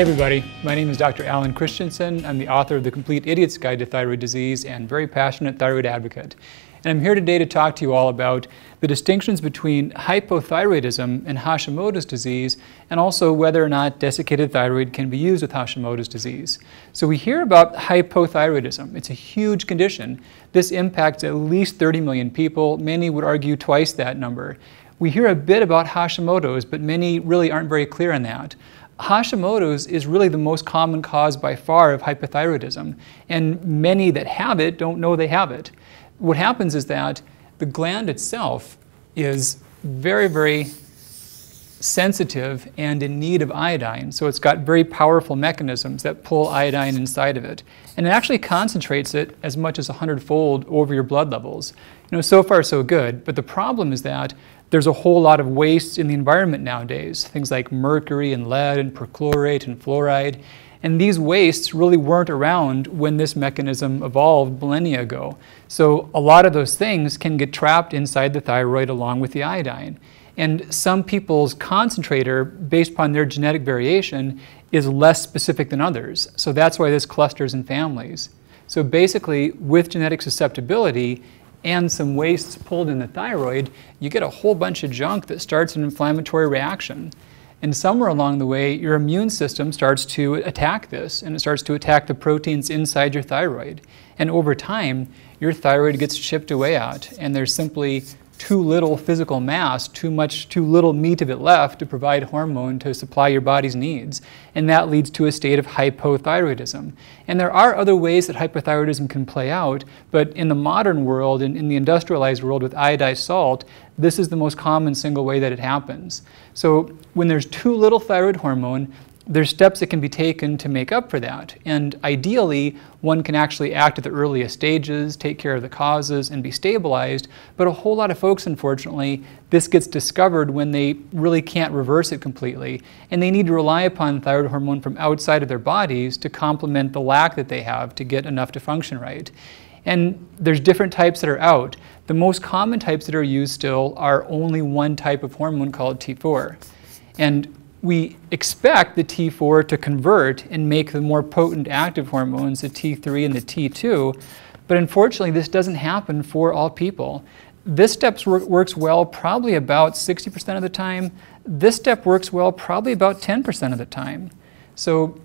Hey everybody, my name is Dr. Alan Christianson. I'm the author of The Complete Idiot's Guide to Thyroid Disease and very passionate thyroid advocate. And I'm here today to talk to you all about the distinctions between hypothyroidism and Hashimoto's disease, and also whether or not desiccated thyroid can be used with Hashimoto's disease. So we hear about hypothyroidism. It's a huge condition. This impacts at least 30 million people. Many would argue twice that number. We hear a bit about Hashimoto's, but many really aren't very clear on that. Hashimoto's is really the most common cause by far of hypothyroidism, and many that have it don't know they have it. What happens is that the gland itself is very, very sensitive and in need of iodine, so it's got very powerful mechanisms that pull iodine inside of it, and it actually concentrates it as much as 100-fold over your blood levels. You know, so far so good, but the problem is that there's a whole lot of waste in the environment nowadays, things like mercury and lead and perchlorate and fluoride. And these wastes really weren't around when this mechanism evolved millennia ago. So a lot of those things can get trapped inside the thyroid along with the iodine. And some people's concentrator, based upon their genetic variation, is less specific than others. So that's why this clusters in families. So basically, with genetic susceptibility, and some wastes pulled in the thyroid, you get a whole bunch of junk that starts an inflammatory reaction. And somewhere along the way, your immune system starts to attack this, and it starts to attack the proteins inside your thyroid. And over time, your thyroid gets chipped away at, and there's simply too little physical mass, too little meat of it left to provide hormone to supply your body's needs. And that leads to a state of hypothyroidism. And there are other ways that hypothyroidism can play out, but in the modern world, in the industrialized world with iodized salt, this is the most common single way that it happens. So when there's too little thyroid hormone, there's steps that can be taken to make up for that. And ideally, one can actually act at the earliest stages, take care of the causes, and be stabilized. But a whole lot of folks, unfortunately, this gets discovered when they really can't reverse it completely. And they need to rely upon thyroid hormone from outside of their bodies to complement the lack that they have to get enough to function right. And there's different types that are out. The most common types that are used still are only one type of hormone called T4. And we expect the T4 to convert and make the more potent active hormones, the T3 and the T2, but unfortunately this doesn't happen for all people. This step works well probably about 60% of the time. This step works well probably about 10% of the time. So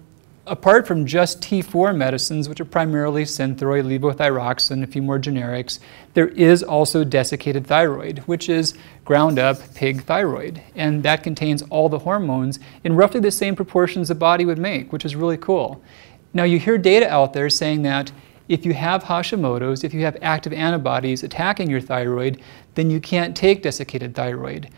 apart from just T4 medicines, which are primarily Synthroid, levothyroxine, a few more generics, there is also desiccated thyroid, which is ground up pig thyroid. And that contains all the hormones in roughly the same proportions the body would make, which is really cool. Now you hear data out there saying that if you have Hashimoto's, if you have active antibodies attacking your thyroid, then you can't take desiccated thyroid.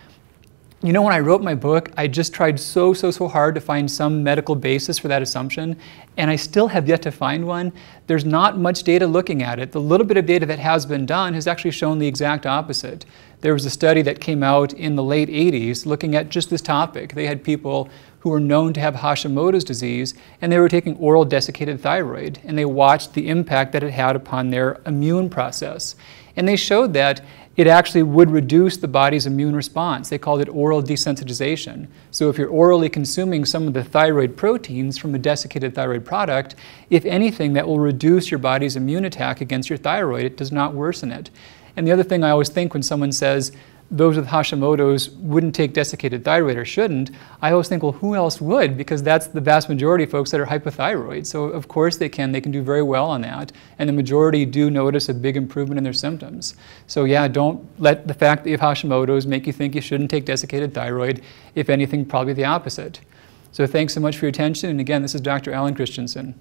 You know, when I wrote my book, I just tried so hard to find some medical basis for that assumption, and I still have yet to find one. There's not much data looking at it. The little bit of data that has been done has actually shown the exact opposite. There was a study that came out in the late 80s looking at just this topic. They had people who were known to have Hashimoto's disease, and they were taking oral desiccated thyroid, and they watched the impact that it had upon their immune process. And they showed that it actually would reduce the body's immune response. They called it oral desensitization. So if you're orally consuming some of the thyroid proteins from a desiccated thyroid product, if anything, that will reduce your body's immune attack against your thyroid. It does not worsen it. And the other thing I always think when someone says those with Hashimoto's wouldn't take desiccated thyroid or shouldn't, I always think, well, who else would? Because that's the vast majority of folks that are hypothyroid. So of course they can do very well on that. And the majority do notice a big improvement in their symptoms. So yeah, don't let the fact that you have Hashimoto's make you think you shouldn't take desiccated thyroid. If anything, probably the opposite. So thanks so much for your attention. And again, this is Dr. Alan Christianson.